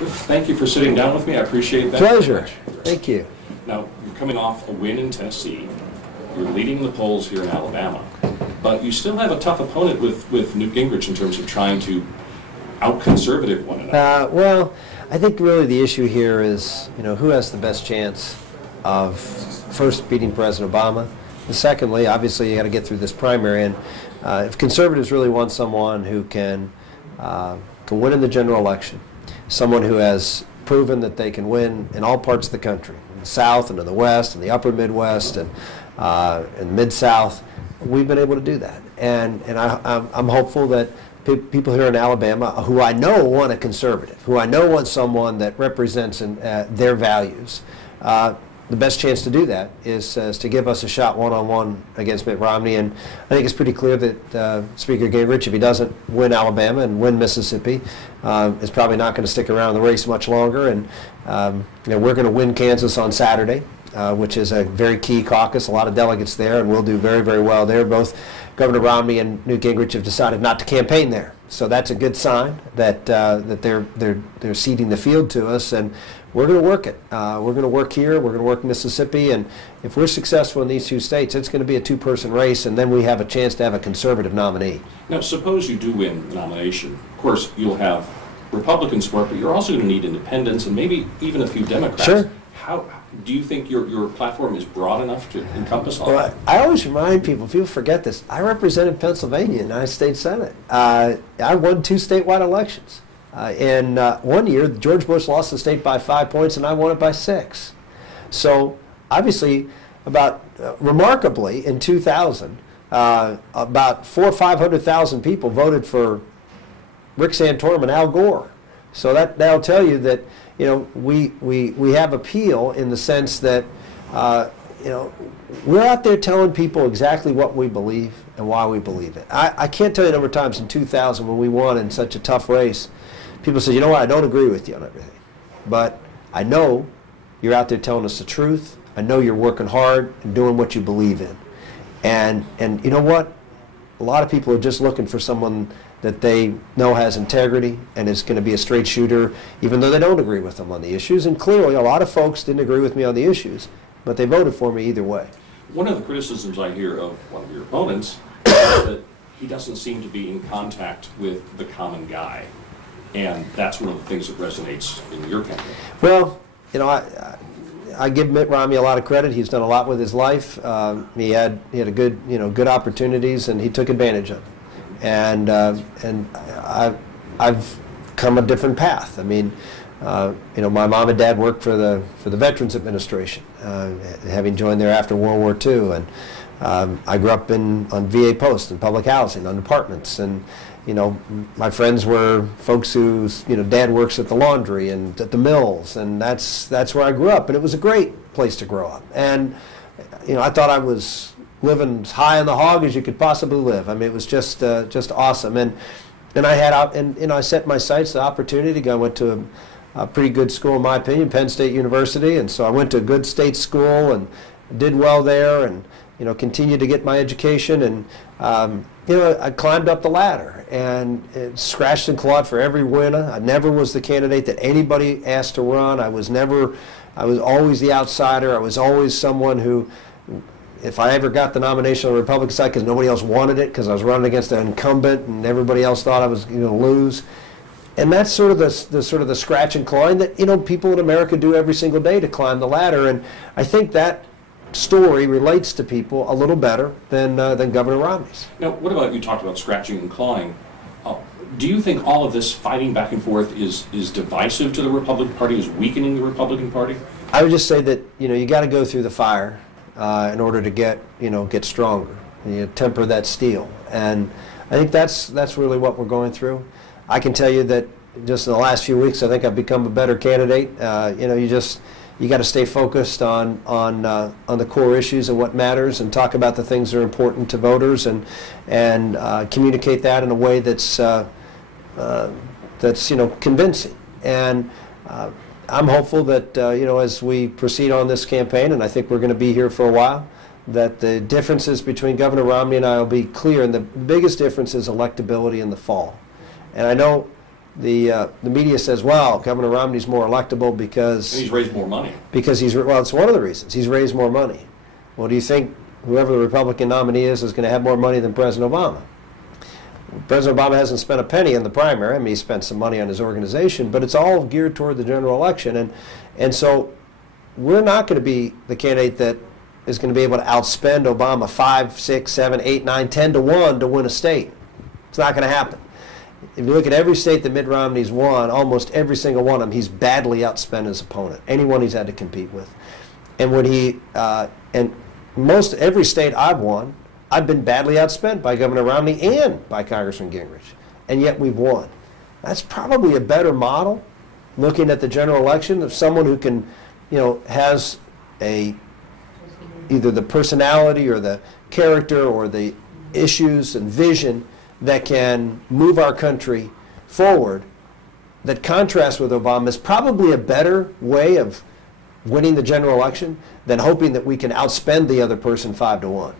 Thank you for sitting down with me. I appreciate that. Pleasure. Thank you. Now, you're coming off a win in Tennessee. You're leading the polls here in Alabama. But you still have a tough opponent with Newt Gingrich in terms of trying to out-conservative one another. Well, I think really the issue here is, who has the best chance of first beating President Obama, and secondly, obviously, you got to get through this primary. And if conservatives really want someone who can win in the general election, someone who has proven that they can win in all parts of the country, in the South and in the West, and the Upper Midwest, and Mid-South, we've been able to do that. And I'm hopeful that people here in Alabama who I know want a conservative, who I know want someone that represents their values, the best chance to do that is to give us a shot one-on-one against Mitt Romney. And I think it's pretty clear that Speaker Gingrich, if he doesn't win Alabama and win Mississippi, is probably not going to stick around in the race much longer. And we're going to win Kansas on Saturday, which is a very key caucus, a lot of delegates there, and we'll do very, very well there. Both Governor Romney and Newt Gingrich have decided not to campaign there. So that's a good sign that they're ceding the field to us, and we're going to work it. We're going to work here. We're going to work Mississippi, and if we're successful in these two states, it's going to be a two-person race, and then we have a chance to have a conservative nominee. Now, suppose you do win the nomination. Of course, you'll have Republican support, but you're also going to need independents and maybe even a few Democrats. Sure. How do you think your platform is broad enough to encompass all that? I always remind people forget this, I represented Pennsylvania in the United States Senate. I won 2 statewide elections. In 1 year, George Bush lost the state by 5 points, and I won it by 6. So obviously, remarkably, in 2000, about 400,000 or 500,000 people voted for Rick Santorum and Al Gore. So that'll tell you that we have appeal in the sense that we're out there telling people exactly what we believe and why we believe it. I can't tell you a number of times in 2000 when we won in such a tough race, people said, you know what, I don't agree with you on everything, but I know you're out there telling us the truth. I know you're working hard and doing what you believe in. And you know what? A lot of people are just looking for someone that they know has integrity and is going to be a straight shooter, even though they don't agree with them on the issues. And clearly, a lot of folks didn't agree with me on the issues, but they voted for me either way. One of the criticisms I hear of one of your opponents is that he doesn't seem to be in contact with the common guy. And that's one of the things that resonates in your campaign. Well, I give Mitt Romney a lot of credit. He's done a lot with his life. He had a good opportunities, and he took advantage of it. And I've come a different path. I mean, my mom and dad worked for the Veterans Administration, having joined there after World War II, and I grew up on VA posts and public housing, on apartments, and my friends were folks whose dad works at the laundry and at the mills, and that's where I grew up, and it was a great place to grow up. And I thought I was living as high on the hog as you could possibly live. I mean, it was just awesome. And I had I set my sights the opportunity to go. I went to a pretty good school, in my opinion, Penn State University, and so I went to a good state school and did well there, and continued to get my education, and I climbed up the ladder and scratched and clawed for every winner. I never was the candidate that anybody asked to run. I was always the outsider. I was always someone who, if I ever got the nomination on the Republican side because nobody else wanted it, because I was running against an incumbent and everybody else thought I was going to lose. And that's sort of the scratch and clawing that people in America do every single day to climb the ladder. And I think that story relates to people a little better than Governor Romney's. Now, what about, you talked about scratching and clawing. Do you think all of this fighting back and forth is divisive to the Republican Party, is weakening the Republican Party? I would just say that you got to go through the fire in order to get stronger. Temper that steel, and I think that's really what we're going through. I can tell you that just in the last few weeks, I think I've become a better candidate. You got to stay focused on the core issues and what matters, and talk about the things that are important to voters, and communicate that in a way that's convincing. And I'm hopeful that as we proceed on this campaign, and I think we're going to be here for a while, that the differences between Governor Romney and I will be clear, and the biggest difference is electability in the fall. And I know the media says, well, Governor Romney's more electable because And he's raised more money. well, it's one of the reasons. He's raised more money. Well, do you think whoever the Republican nominee is going to have more money than President Obama? President Obama hasn't spent a penny in the primary. I mean, he spent some money on his organization, but it's all geared toward the general election. And so we're not going to be the candidate that is going to be able to outspend Obama 5, 6, 7, 8, 9, 10 to 1 to win a state. It's not going to happen. If you look at every state that Mitt Romney's won, almost every single one of them, he's badly outspent his opponent, anyone he's had to compete with. And when every state I've won, I've been badly outspent by Governor Romney and by Congressman Gingrich, and yet we've won. That's probably a better model, looking at the general election, of someone who can, has either the personality or the character or the issues and vision that can move our country forward, that contrasts with Obama, is probably a better way of winning the general election than hoping that we can outspend the other person 5 to 1.